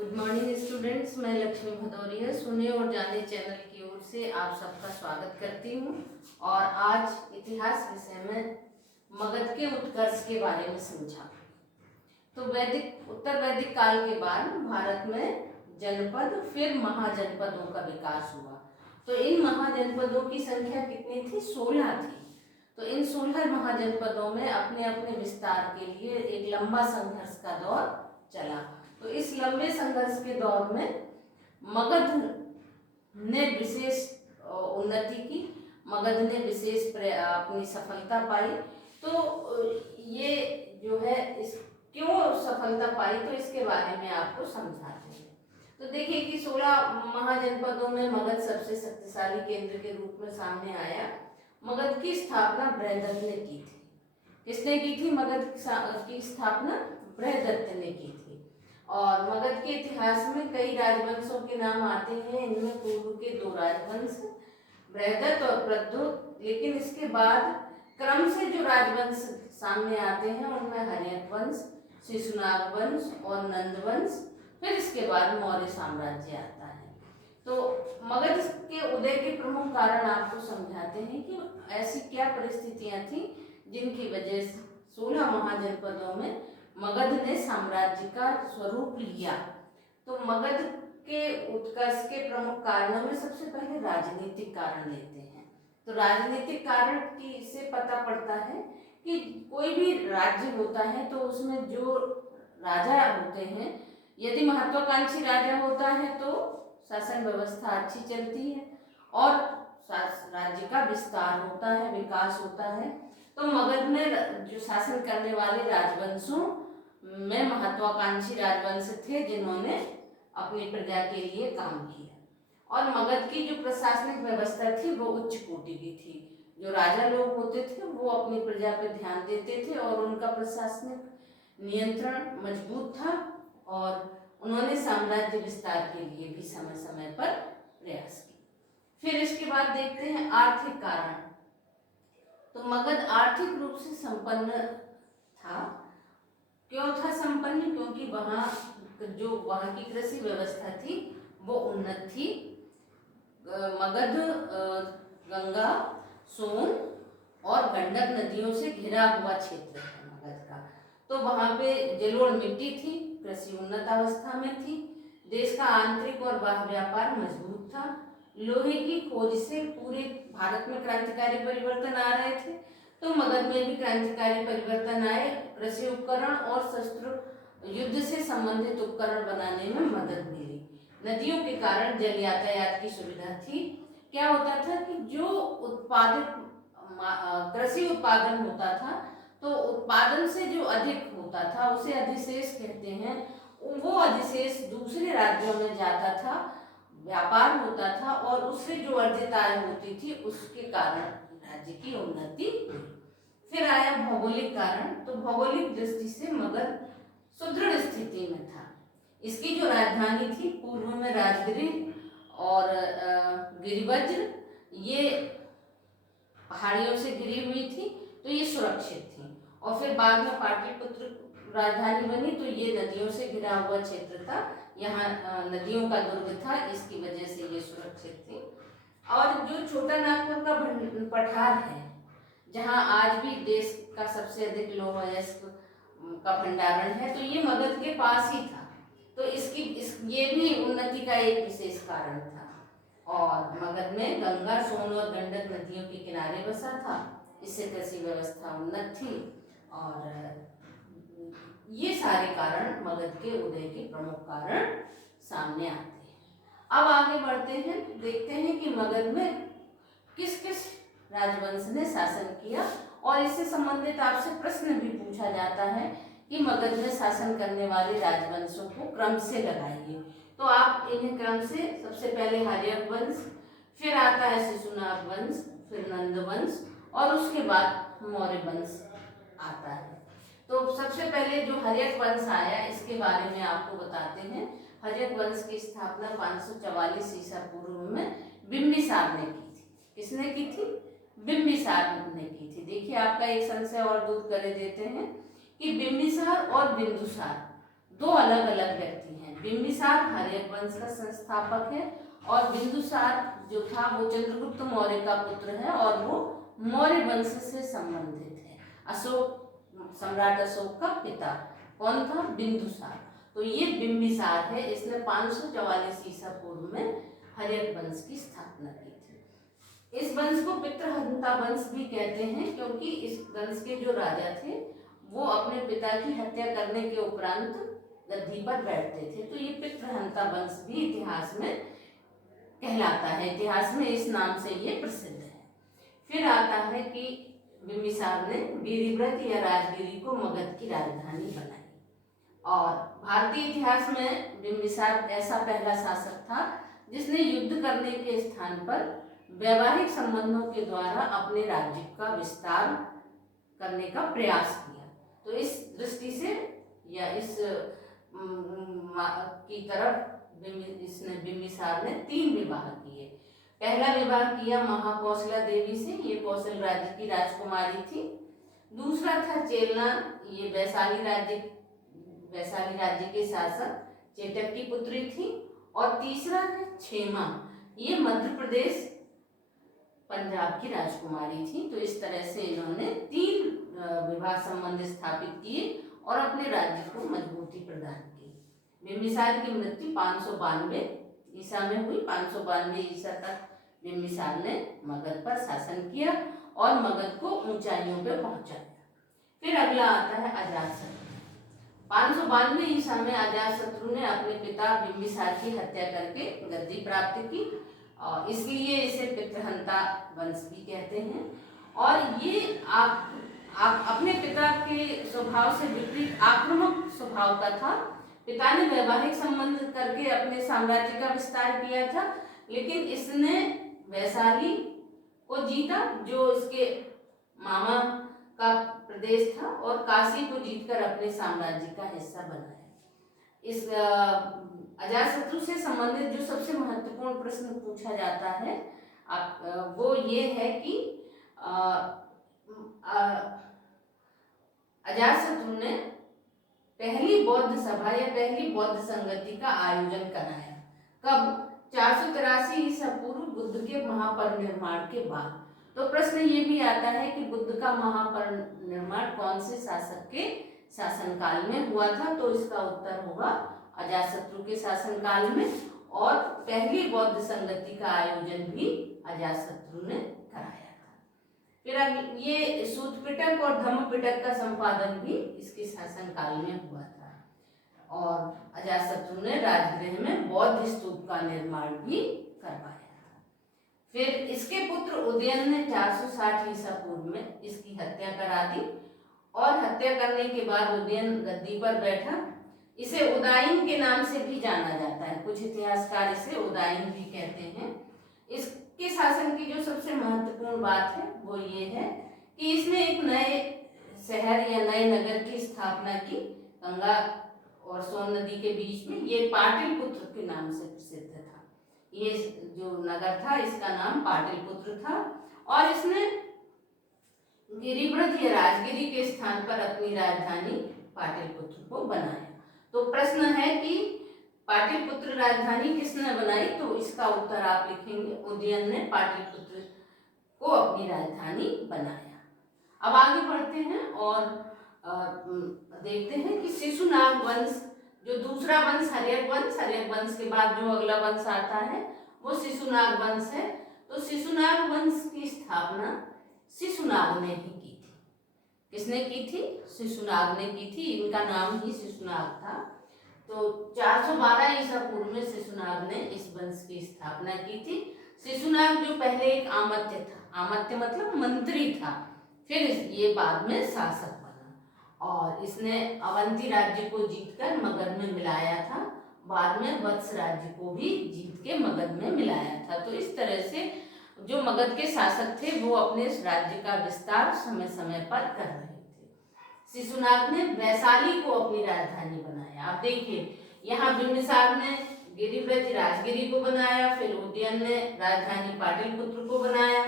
Good morning students, मैं लक्ष्मी भदौरिया सुने और जाने चैनल की ओर से आप सबका स्वागत करती हूँ। और आज इतिहास विषय में मगध के उत्कर्ष के बारे में समझा। तो उत्तर वैदिक काल के बाद भारत में जनपद फिर महाजनपदों का विकास हुआ। तो इन महाजनपदों की संख्या कितनी थी? 16 थी। तो इन 16 महाजनपदों में अपने अपने विस्तार के लिए एक लंबा संघर्ष का दौर चला। तो इस लंबे संघर्ष के दौर में मगध ने विशेष उन्नति की, मगध ने विशेष अपनी सफलता पाई। तो ये जो है इस क्यों सफलता पाई, तो इसके बारे में आपको समझाते हैं। तो देखिए कि 16 महाजनपदों में मगध सबसे शक्तिशाली केंद्र के रूप में सामने आया। मगध की स्थापना बृहदत्त ने की थी। किसने की थी? मगध की स्थापना बृहदत्त ने की थी। और मगध के इतिहास में कई राजवंशों के नाम आते हैं। इनमें पूर्व के 2 राजवंश बृहदत्त और प्रद्योत, लेकिन इसके बाद क्रम से जो राजवंश सामने आते हैं उनमें हर्यक वंश, शिशुनाग वंश और नंद वंश, फिर इसके बाद मौर्य साम्राज्य आता है। तो मगध के उदय के प्रमुख कारण आपको समझाते हैं कि ऐसी क्या परिस्थितियां थी जिनकी वजह से 16 महाजनपदों में मगध ने साम्राज्य का स्वरूप लिया। तो मगध के उत्कर्ष के प्रमुख कारणों में सबसे पहले राजनीतिक कारण लेते हैं। तो राजनीतिक कारण की इससे पता पड़ता है कि कोई भी राज्य होता है तो उसमें जो राजा होते हैं, यदि महत्वाकांक्षी राजा होता है तो शासन व्यवस्था अच्छी चलती है और राज्य का विस्तार होता है, विकास होता है। तो मगध में जो शासन करने वाले राजवंशों में महत्वाकांक्षी राजवंश थे जिन्होंने अपनी प्रजा के लिए काम किया। और मगध की जो प्रशासनिक व्यवस्था थी वो उच्च कोटि की थी। जो राजा लोग होते थे वो अपनी प्रजा पर ध्यान देते थे और उनका प्रशासनिक नियंत्रण मजबूत था और उन्होंने साम्राज्य विस्तार के लिए भी समय समय पर प्रयास किए। फिर इसके बाद देखते हैं आर्थिक कारण। तो मगध आर्थिक रूप से संपन्न था। क्यों था संपन्न? क्योंकि वहाँ की कृषि व्यवस्था थी वो उन्नत थी। मगध गंगा, सोन और गंडक नदियों से घिरा हुआ क्षेत्र है मगध का। तो वहाँ पे जलोढ़ मिट्टी थी, कृषि उन्नत अवस्था में थी, देश का आंतरिक और बाह्य व्यापार मजबूत था। लोहे की खोज से पूरे भारत में क्रांतिकारी परिवर्तन आ रहे थे, तो मगध में भी क्रांतिकारी परिवर्तन आए। कृषि उपकरण और शस्त्र युद्ध से संबंधित उपकरण बनाने में मदद मिली। नदियों के कारण जल यातायात की सुविधा थी। क्या होता था कि जो उत्पादित कृषि उत्पादन होता था तो उत्पादन से जो अधिक होता था उसे अधिशेष कहते हैं। वो अधिशेष दूसरे राज्यों में जाता था, व्यापार होता था और उससे जो अर्जित आय होती थी उसके कारण राज्य की उन्नति हुई। फिर आया भौगोलिक कारण। तो भौगोलिक दृष्टि से मगध सुदृढ़ स्थिति में था। इसकी जो राजधानी थी पूर्व में राजगृह और गिरिवज्र, ये पहाड़ियों से घिरी हुई थी तो ये सुरक्षित थी। और फिर बाद में पाटलिपुत्र राजधानी बनी तो ये नदियों से घिरा हुआ क्षेत्र था। यहाँ नदियों का दुर्ग था, इसकी वजह से ये सुरक्षित थी। और जो छोटा नागपुर का पठार है, जहाँ आज भी देश का सबसे अधिक लौह अयस्क का भंडारण है, तो ये मगध के पास ही था। तो ये भी उन्नति का एक विशेष कारण था। और मगध में गंगा, सोन और गंडक नदियों के किनारे बसा था, इससे कृषि व्यवस्था उन्नत थी। और ये सारे कारण मगध के उदय के प्रमुख कारण सामने आते हैं। अब आगे बढ़ते हैं, देखते हैं कि मगध में किस किस राजवंश ने शासन किया। और इससे संबंधित आपसे प्रश्न भी पूछा जाता है कि मगध में शासन करने वाले राजवंशों को क्रम से लगाइए। तो आप इन्हें क्रम से, सबसे पहले हर्यक वंश, फिर आता है शिशुनाग वंश, फिर नंद वंश और उसके बाद मौर्य वंश आता है। तो सबसे पहले जो हर्यक वंश आया इसके बारे में आपको बताते हैं। हर्यक वंश की स्थापना 544 ईसा पूर्व में बिंबिसार ने की थी। किसने की थी? बिंबिसार ने की थी। देखिए आपका एक संशय और दूर कर देते हैं कि बिंबिसार और बिंदुसार दो अलग अलग व्यक्ति हैं। बिंबिसार हर्यक वंश का संस्थापक है और बिंदुसार जो था वो चंद्रगुप्त मौर्य का पुत्र है और वो मौर्य वंश से संबंधित है। अशोक, सम्राट अशोक का पिता कौन था? बिंदुसार। तो ये बिंबिसार है, इसने 544 ईसा पूर्व में हर्यक वंश की स्थापना की थी। इस वंश को पितृहंता वंश भी कहते हैं क्योंकि इस वंश के जो राजा थे वो अपने पिता की हत्या करने के उपरांत गद्दी पर बैठते थे। तो ये पितृहंता वंश भी इतिहास में कहलाता है, इतिहास में इस नाम से ये प्रसिद्ध है। फिर आता है कि बिंबिसार ने गिरिव्रत या राजगिरी को मगध की राजधानी बनाई और भारतीय इतिहास में बिंबिसार ऐसा पहला शासक था जिसने युद्ध करने के स्थान पर वैवाहिक संबंधों के द्वारा अपने राज्य का विस्तार करने का प्रयास किया। तो इस दृष्टि से या इस की तरफ इसने बिंबिसार ने 3 विवाह किए। पहला विवाह किया महाकौशला देवी से, ये कौशल राज्य की राजकुमारी थी। दूसरा था चेलना, ये वैशाली राज्य के शासक चेटक की पुत्री थी। और तीसरा है क्षेमा, ये मध्य प्रदेश पंजाब की राजकुमारी थी। तो इस तरह से इन्होंने 3 विवाह संबंध स्थापित किए और अपने राज्य को मजबूती प्रदान की। बिंबिसार की मृत्यु 592 ईसा में हुई। 592 ईसा तक बिंबिसार ने मगध पर शासन किया और मगध को ऊंचाइयों पर पहुंचाया। फिर अगला आता है अजातशत्रु। 592 ईसा में अजातशत्रु ने अपने पिता बिंबिसार की हत्या करके गद्दी प्राप्त की और इसलिए इसे पितृहंता वंश भी कहते हैं। और ये आप अपने पिता के स्वभाव से विपरीत आक्रामक स्वभाव का था। पिता ने वैवाहिक संबंध करके अपने साम्राज्य का विस्तार किया था, लेकिन इसने वैशाली को जीता जो इसके मामा का प्रदेश था और काशी को जीतकर अपने साम्राज्य का हिस्सा बनाया। इस अजातशत्रु से संबंधित जो सबसे महत्वपूर्ण प्रश्न पूछा जाता है वो ये है कि अजातशत्रु ने पहली बौद्ध सभा या पहली बौद्ध संगति का आयोजन कराया कब? 483 ईसा पूर्व बुद्ध के महापरिनिर्वाण के बाद। तो प्रश्न ये भी आता है कि बुद्ध का महापरिनिर्वाण कौन से शासक के शासनकाल में हुआ था? तो इसका उत्तर होगा अजातशत्रु के शासनकाल में और पहली बौद्ध संगति का आयोजन भी अजातशत्रु ने कराया था। फिर ये सूतपिटक और धम्मपिटक का संपादन भी इसके शासनकाल में हुआ था और अजातशत्रु ने राजगृह में बौद्ध स्तूप का निर्माण भी करवाया था। फिर इसके पुत्र उदयन ने 460 ईसा पूर्व में इसकी हत्या करा दी और हत्या करने के बाद उदयन गद्दी पर बैठा। इसे उदायन के नाम से भी जाना जाता है, कुछ इतिहासकार इसे उदायन भी कहते हैं। इसके शासन की जो सबसे महत्वपूर्ण बात है वो ये है कि इसने एक नए शहर या नए नगर की स्थापना की गंगा और सोन नदी के बीच में। ये पाटलिपुत्र के नाम से प्रसिद्ध था। ये जो नगर था इसका नाम पाटलिपुत्र था और इसने गिरिव्रत या राजगिरी के स्थान पर अपनी राजधानी पाटलिपुत्र को बनाया। तो प्रश्न है कि पाटलिपुत्र राजधानी किसने बनाई? तो इसका उत्तर आप लिखेंगे उदयन ने पाटलिपुत्र को अपनी राजधानी बनाया। अब आगे बढ़ते हैं और देखते हैं कि शिशुनाग वंश जो दूसरा वंश हर्यक वंश के बाद जो अगला वंश आता है वो शिशुनाग वंश है। तो शिशुनाग वंश की स्थापना शिशुनाग ने ही की थी। किसने की थी? शिशुनाग ने की थी। इनका नाम ही शिशुनाग था। तो 412 ईसा पूर्व में शिशुनाग ने इस वंश की स्थापना की थी। शिशुनाग जो पहले एक आमत्य था, आमत्य मतलब मंत्री था, फिर ये बाद में शासक बना और इसने अवंती राज्य को जीतकर मगध में मिलाया था। बाद में वत्स राज्य को भी जीत के मगध में मिलाया था। तो इस तरह से जो मगध के शासक थे वो अपने राज्य का विस्तार समय समय पर कर रहे थे। शिशुनाग ने वैशाली को अपनी राजधानी बनाया। आप देखिए यहाँ बिंबिसार ने गिरिव्रत राजगिरी को बनाया, फिर उदयन ने राजधानी पाटलिपुत्र को बनाया।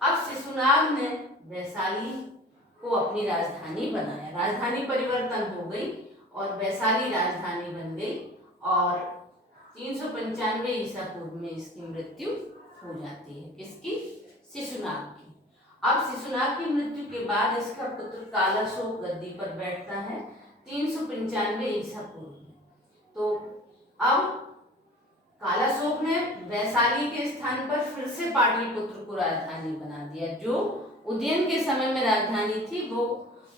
अब शिशुनाग ने वैशाली को अपनी राजधानी बनाया। राजधानी परिवर्तन हो गई और वैशाली राजधानी बन गई और 395 ईसा पूर्व में इसकी मृत्यु हो जाती है। किसकी? शिशुनाग की। अब शिशुनाग की मृत्यु के बाद इसका पुत्र कालाशोक गद्दी पर बैठता है 395 ईसा पूर्व में। तो अब कालाशोक ने वैशाली के स्थान पर फिर से पाटलिपुत्र को राजधानी बना दिया। जो उदयन के समय में राजधानी थी वो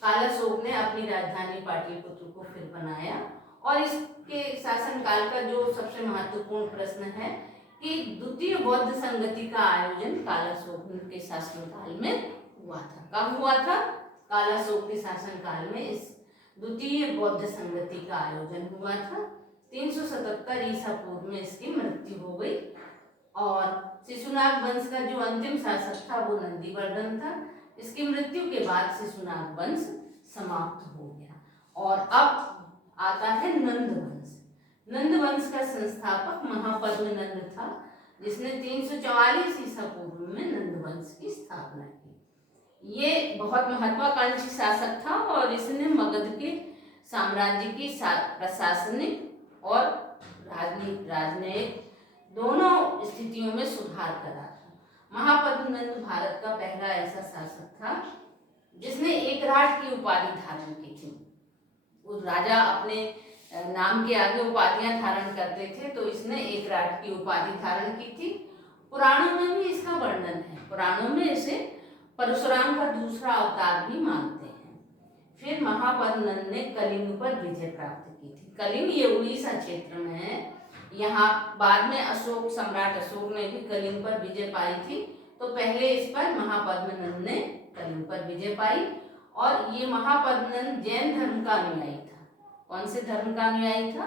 कालाशोक ने अपनी राजधानी पाटलिपुत्र को फिर बनाया। और इसके शासनकाल का जो सबसे महत्वपूर्ण प्रश्न है कि द्वितीय बौद्ध संगति का आयोजन कालाशोक के शासनकाल में हुआ था। कब हुआ था? कालाशोक के शासनकाल में इस द्वितीय बौद्ध संगति का आयोजन हुआ था। 377 ईसा पूर्व में इसकी मृत्यु हो गई और शिशुनाग वंश का जो अंतिम शासक था वो नंदीवर्धन था। इसकी मृत्यु के बाद शिशुनाग वंश समाप्त हो गया और अब आता है नंद वंश। नंद वंश का संस्थापक महापद्म नंद था, जिसने 344 ईसा पूर्व में नंद वंश की स्थापना की। ये बहुत महत्वाकांक्षी शासक था और इसने मगध के साम्राज्य की प्रशासनिक और राजनयिक दोनों स्थितियों में सुधार करा था। महापद्म नंद भारत का पहला ऐसा शासक था जिसने एकराट की उपाधि धारण की थी। उस राजा अपने नाम के आगे उपाधियां धारण करते थे, तो इसने एकराट की उपाधि धारण की थी। पुराणों में भी इसका वर्णन है। पुराणों में इसे परशुराम का दूसरा अवतार भी मानते हैं। फिर महापद्म नंद ने कलिंग पर विजय प्राप्त की थी। कलिंग ये उड़ीसा क्षेत्र में है। यहाँ बाद में अशोक, सम्राट अशोक ने भी कलिंग पर विजय पाई थी। तो पहले इस पर महापद्म नंद ने कलिंग पर विजय पाई और ये महापद्म नंद जैन धर्म का अनुयायी था। कौन से धर्म का अनुयायी था?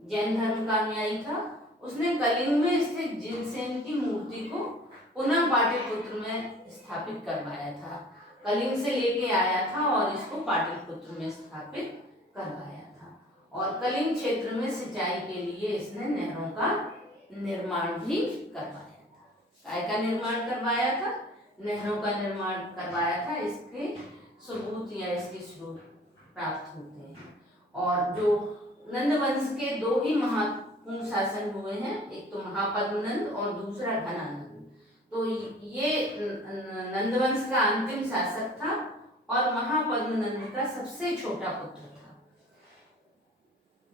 जैन धर्म का अनुयायी था। उसने कलिंग में स्थित जिनसेन की मूर्ति को पुनः पाटलिपुत्र में स्थापित करवाया था। कलिंग से लेके आया था और इसको पाटलिपुत्र में स्थापित करवाया था। और कलिंग क्षेत्र में सिंचाई के लिए इसने नहरों का निर्माण भी करवाया था। काय का निर्माण करवाया था? नहरों का निर्माण करवाया था। इसके सबूत या इसके स्रोत प्राप्त होते हैं। और जो नंद वंश के दो ही महत्वपूर्ण शासन हुए हैं, एक तो महापद्म नंद और दूसरा घनानंद। तो ये नंद वंश का अंतिम शासक था और महापद्म नंद का सबसे छोटा पुत्र था।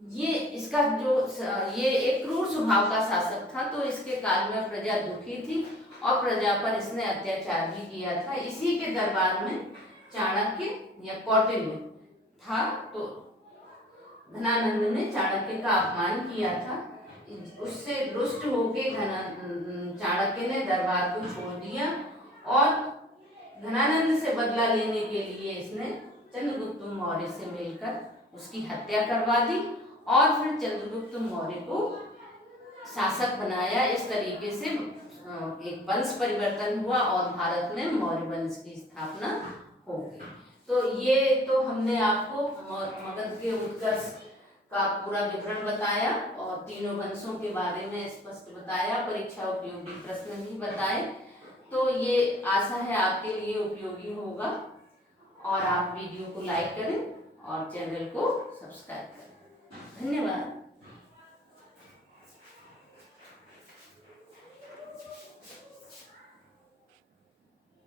ये एक क्रूर स्वभाव का शासक था, तो इसके काल में प्रजा दुखी थी और प्रजा पर इसने अत्याचार भी किया था। इसी के दरबार में चाणक्य या कौटिल्य था, तो घनानंद ने चाणक्य का अपमान किया था। उससे रुष्ट होके चाणक्य ने दरबार को छोड़ दिया और घनानंद से बदला लेने के लिए इसने चंद्रगुप्त मौर्य से मिलकर उसकी हत्या करवा दी और फिर चंद्रगुप्त मौर्य को शासक बनाया। इस तरीके से एक वंश परिवर्तन हुआ और भारत में मौर्य वंश की स्थापना हो गई। तो ये तो हमने आपको मगध के उत्कर्ष का पूरा विवरण बताया और तीनों वंशों के बारे में स्पष्ट बताया, परीक्षा उपयोगी प्रश्न भी बताए। तो ये आशा है आपके लिए उपयोगी होगा और आप वीडियो को लाइक करें और चैनल को सब्सक्राइब करें। धन्यवाद।